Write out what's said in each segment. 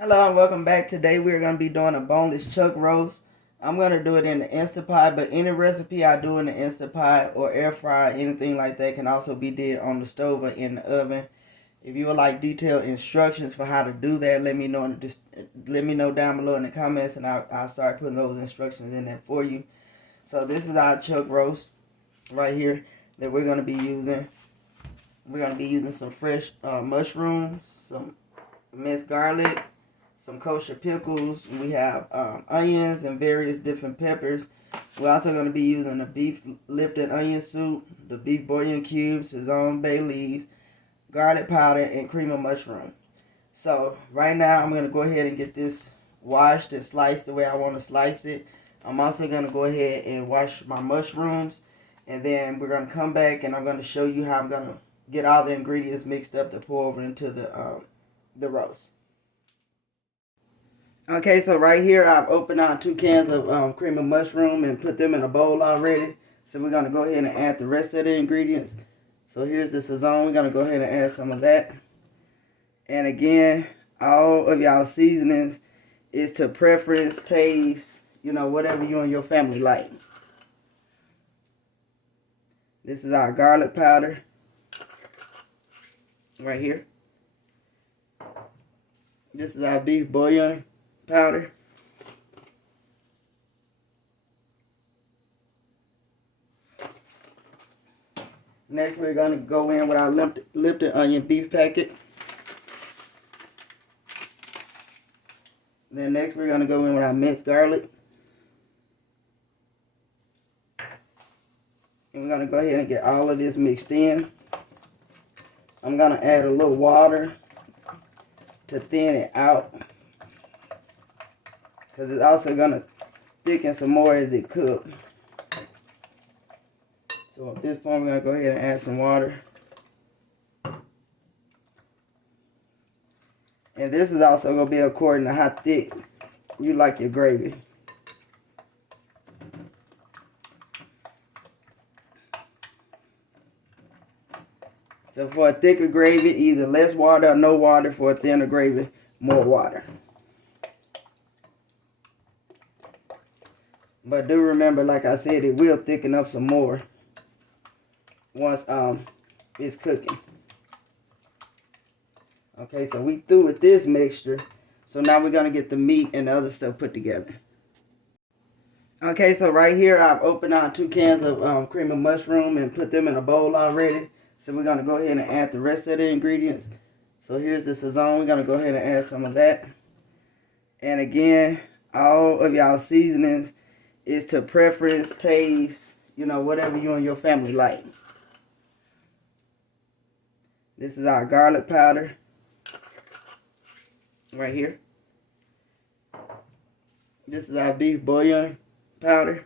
Hello and welcome back. Today we're going to be doing a boneless chuck roast. I'm going to do it in the Instapot, but any recipe I do in the Instapot or air fryer, anything like that, can also be did on the stove or in the oven. If you would like detailed instructions for how to do that, let me know down below in the comments, and I'll start putting those instructions in there for you. So this is our chuck roast right here that we're going to be using. We're going to be using some fresh mushrooms, some minced garlic, some kosher pickles. We have onions and various different peppers. We're also going to be using the beef Lipton onion soup, the beef bouillon cubes, Sazon bay leaves, garlic powder, and cream of mushroom. So right now I'm going to go ahead and get this washed and sliced the way I want to slice it. I'm also going to go ahead and wash my mushrooms, and then we're going to come back and I'm going to show you how I'm going to get all the ingredients mixed up to pour over into the roast. Okay, so right here I've opened out 2 cans of cream of mushroom and put them in a bowl already. So we're going to go ahead and add the rest of the ingredients. So here's the Sazon. We're going to go ahead and add some of that. And again, all of y'all seasonings is to preference, taste, whatever you and your family like. This is our garlic powder right here. This is our beef bouillon powder. Next, we're going to go in with our Lipton onion beef packet. Then next, we're going to go in with our minced garlic. And we're going to go ahead and get all of this mixed in. I'm going to add a little water to thin it out, because it's also going to thicken some more as it cooks. So at this point, we're going to go ahead and add some water. And this is also going to be according to how thick you like your gravy. So for a thicker gravy, either less water or no water. For a thinner gravy, more water. But do remember, like I said, it will thicken up some more once it's cooking. Okay, so we through with this mixture. So now we're going to get the meat and the other stuff put together. Okay, so right here I've opened out 2 cans of cream of mushroom and put them in a bowl already. So we're going to go ahead and add the rest of the ingredients. So here's the Sazon. We're going to go ahead and add some of that. And again, all of y'all seasonings is to preference, taste, whatever you and your family like. This is our garlic powder right here. This is our beef bouillon powder.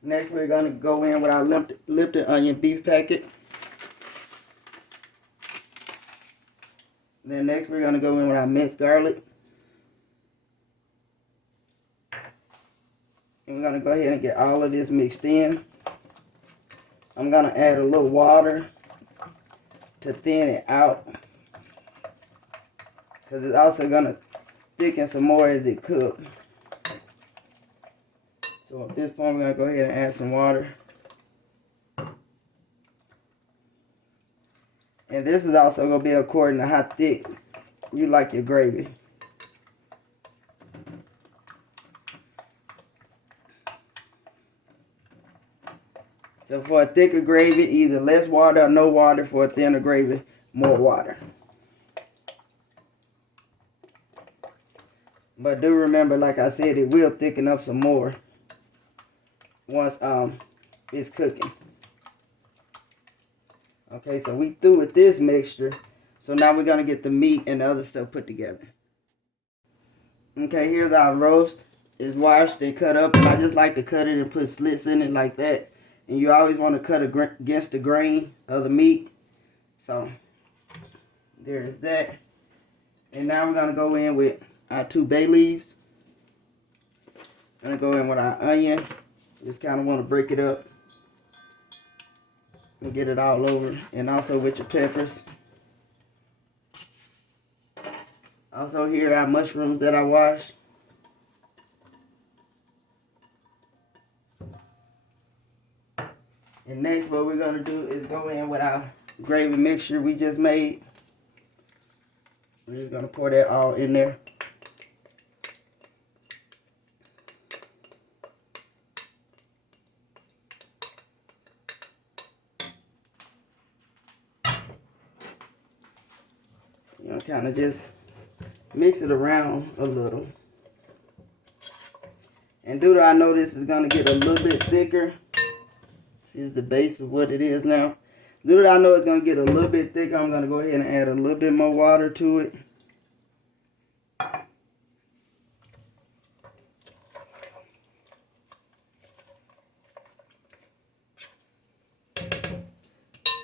Next, we're going to go in with our Lipton onion beef packet. Then next, we're going to go in with our minced garlic. And we're going to go ahead and get all of this mixed in. I'm going to add a little water to thin it out, because it's also going to thicken some more as it cooks. So at this point, we're going to go ahead and add some water. And this is also going to be according to how thick you like your gravy. So for a thicker gravy, either less water or no water. For a thinner gravy, more water. But do remember, like I said, it will thicken up some more once it's cooking. Okay, so we through with this mixture. So now we're going to get the meat and the other stuff put together. Okay, here's our roast. It's washed and cut up, and I just like to cut it and put slits in it like that. And you always want to cut against the grain of the meat. So there's that. And now we're going to go in with our 2 bay leaves. Going to go in with our onion. Just kind of want to break it up. and get it all over, and also with your peppers. Also here are mushrooms that I washed. And next what we're going to do is go in with our gravy mixture we just made. We're just going to pour that all in there. You know, kind of just mix it around a little. And due to I know this is going to get a little bit thicker. This is the base of what it is now. Due to I know it's going to get a little bit thicker, I'm going to go ahead and add a little bit more water to it.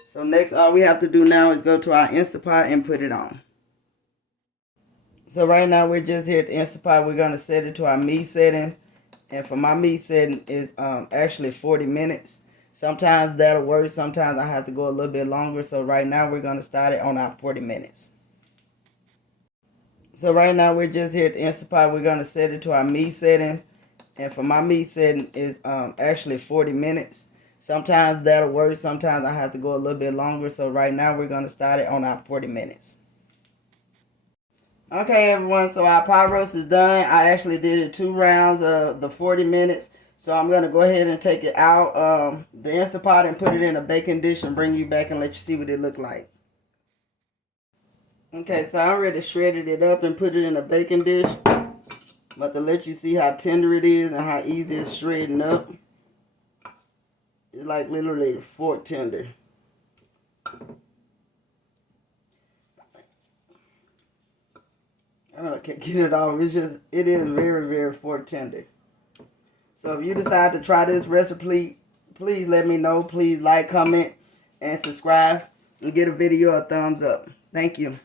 So next, all we have to do now is go to our Instant Pot and put it on. So right now, we're just here at the Instant Pot. We're going to set it to our meat settings. And for my meat setting is actually 40 minutes. Sometimes that'll work. Sometimes I have to go a little bit longer. So right now we're going to start it on our 40 minutes. So right now we're just here at the Instant Pot. We're going to set it to our meat settings. And for my meat setting is actually 40 minutes. Sometimes that'll work. Sometimes I have to go a little bit longer. So right now we're going to start it on our 40 minutes. Okay, everyone, so our pot roast is done. I actually did it 2 rounds of the 40 minutes. So I'm going to go ahead and take it out the Instant Pot and put it in a baking dish and bring you back and let you see what it looked like. Okay, so I already shredded it up and put it in a baking dish. But to let you see how tender it is and how easy it's shredding up. It's like literally fork tender. I can't get it off. It's just, it is very, very fork tender. So if you decide to try this recipe, please let me know. Please like, comment, and subscribe. And give the video a thumbs up. Thank you.